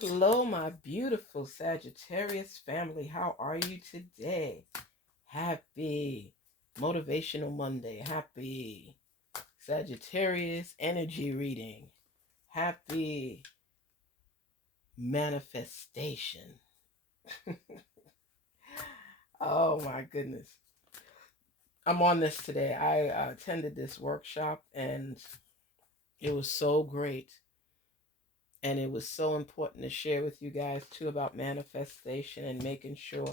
Hello, my beautiful Sagittarius family. How are you today? Happy Motivational Monday. Happy Sagittarius energy reading. Happy manifestation. Oh my goodness. I'm on this today. I attended this workshop and it was so great. And it was so important to share with you guys too about manifestation and making sure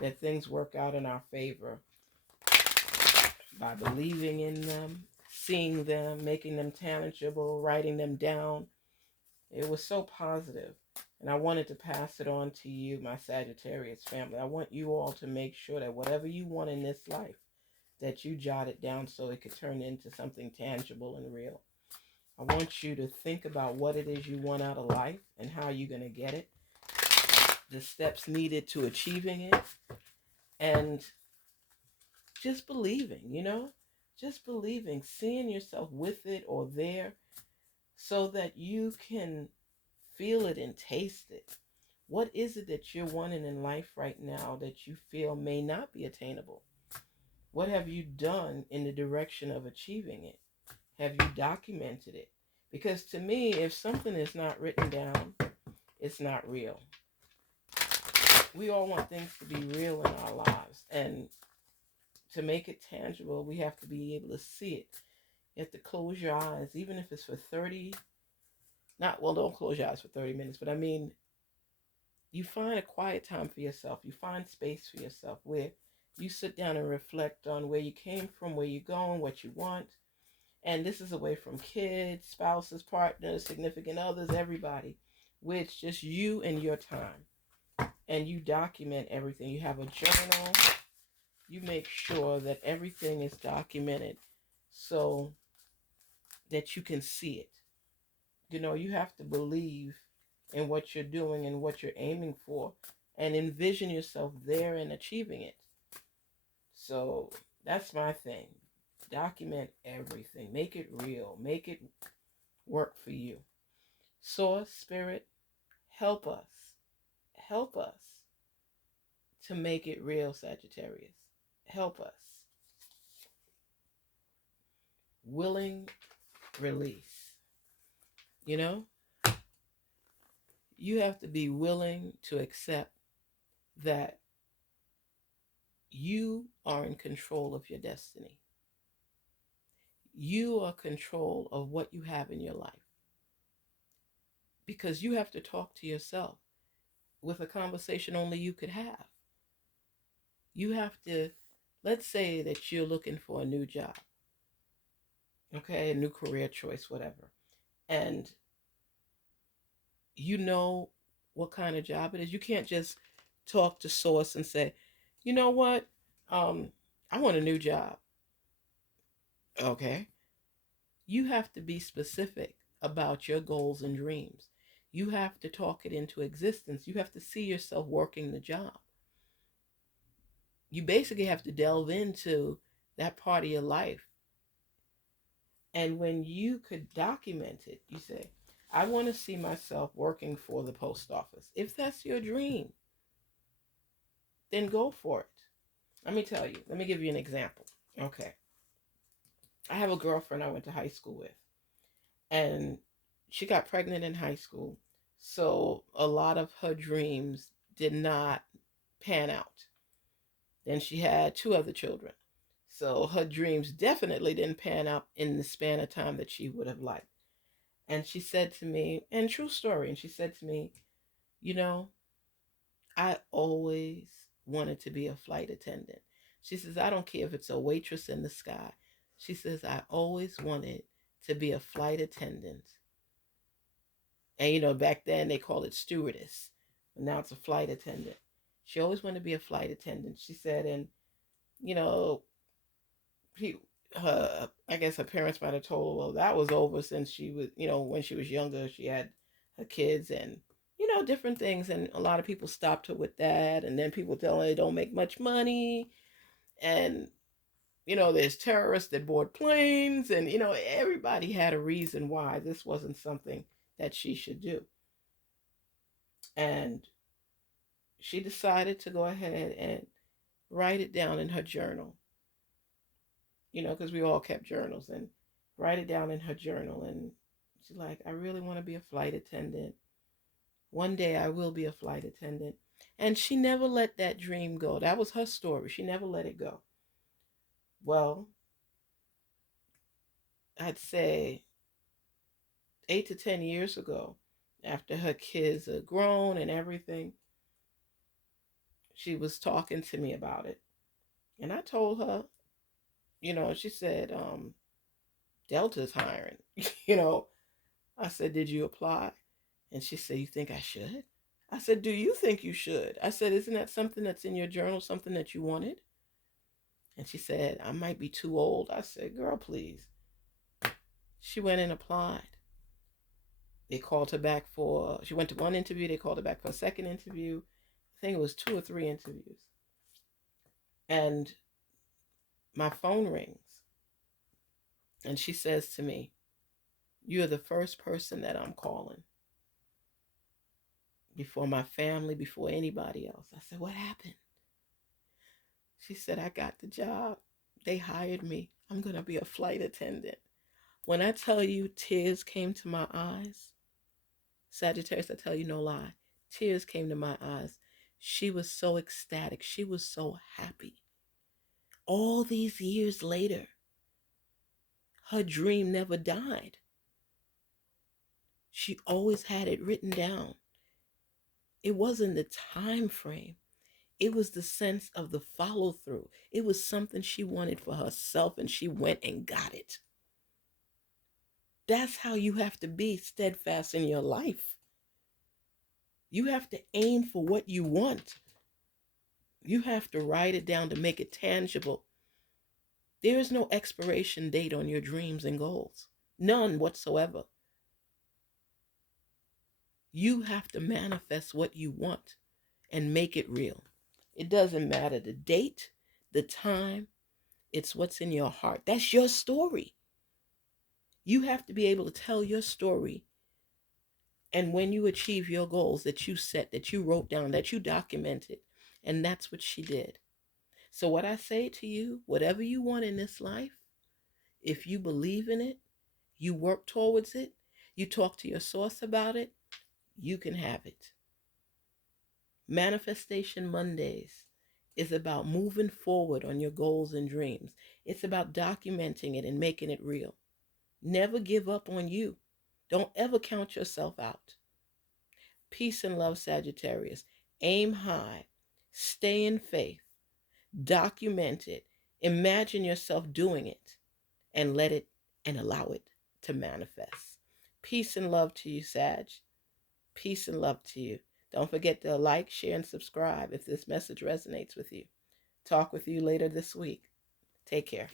that things work out in our favor by believing in them, seeing them, making them tangible, writing them down. It was so positive. And I wanted to pass it on to you, my Sagittarius family. I want you all to make sure that whatever you want in this life, that you jot it down so it could turn into something tangible and real. I want you to think about what it is you want out of life and how you're going to get it, the steps needed to achieving it, and just believing, just believing, seeing yourself with it or there so that you can feel it and taste it. What is it that you're wanting in life right now that you feel may not be attainable? What have you done in the direction of achieving it? Have you documented it? Because to me, if something is not written down, it's not real. We all want things to be real in our lives. And to make it tangible, we have to be able to see it. You have to close your eyes, even if it's for 30, don't close your eyes for 30 minutes, but I mean, you find a quiet time for yourself. You find space for yourself where you sit down and reflect on where you came from, where you're going, what you want. And this is away from kids, spouses, partners, significant others, everybody, where it's just you and your time. And you document everything. You have a journal. You make sure that everything is documented so that you can see it. You have to believe in what you're doing and what you're aiming for and envision yourself there and achieving it. So that's my thing. Document everything. Make it real. Make it work for you. Source, Spirit, help us. Help us to make it real, Sagittarius. Help us. Willing release. You know, you have to be willing to accept that you are in control of your destiny. You are control of what you have in your life. Because you have to talk to yourself with a conversation only you could have. You have to, let's say that you're looking for a new job, okay, a new career choice, whatever. And you know what kind of job it is. You can't just talk to source and say, you know what, I want a new job. Okay. You have to be specific about your goals and dreams. You have to talk it into existence. You have to see yourself working the job. You basically have to delve into that part of your life. And when you could document it, you say, I want to see myself working for the post office. If that's your dream, then go for it. Let me give you an example. Okay. I have a girlfriend I went to high school with, and she got pregnant in high school. So a lot of her dreams did not pan out. Then she had two other children. So her dreams definitely didn't pan out in the span of time that she would have liked. And she said to me, and true story, and she said to me, you know, I always wanted to be a flight attendant. She says, I don't care if it's a waitress in the sky. She says, I always wanted to be a flight attendant. And back then they called it stewardess. And now it's a flight attendant. She always wanted to be a flight attendant. She said, and you know, I guess her parents might have told her, well, that was over since she was, when she was younger, she had her kids and, different things. And a lot of people stopped her with that. And then people tell her they don't make much money. And, there's terrorists that board planes. And, everybody had a reason why this wasn't something that she should do. And she decided to go ahead and write it down in her journal, because we all kept journals, and write it down in her journal. And she's like, I really want to be a flight attendant. One day I will be a flight attendant. And she never let that dream go. That was her story. She never let it go. Well, I'd say 8 to 10 years ago, after her kids are grown and everything, she was talking to me about it. And I told her, she said, Delta's hiring. you know, I said, did you apply? And she said, you think I should? I said, do you think you should? I said, isn't that something that's in your journal, something that you wanted? And she said, I might be too old. I said, girl, please. She went and applied. They called her back she went to one interview. They called her back for a second interview. I think it was 2 or 3 interviews. And my phone rings. And she says to me, you're the first person that I'm calling. Before my family, before anybody else. I said, what happened? She said, I got the job. They hired me. I'm going to be a flight attendant. When I tell you tears came to my eyes, Sagittarius, I tell you no lie, tears came to my eyes. She was so ecstatic. She was so happy. All these years later, her dream never died. She always had it written down. It wasn't the time frame. It was the sense of the follow through. It was something she wanted for herself, and she went and got it. That's how you have to be steadfast in your life. You have to aim for what you want. You have to write it down to make it tangible. There is no expiration date on your dreams and goals. None whatsoever. You have to manifest what you want and make it real. It doesn't matter the date, the time. It's what's in your heart. That's your story. You have to be able to tell your story. And when you achieve your goals that you set, that you wrote down, that you documented, and that's what she did. So what I say to you, whatever you want in this life, if you believe in it, you work towards it, you talk to your source about it, you can have it. Manifestation Mondays is about moving forward on your goals and dreams. It's about documenting it and making it real. Never give up on you. Don't ever count yourself out. Peace and love, Sagittarius. Aim high. Stay in faith. Document it. Imagine yourself doing it and let it and allow it to manifest. Peace and love to you, Sag. Peace and love to you. Don't forget to like, share, and subscribe if this message resonates with you. Talk with you later this week. Take care.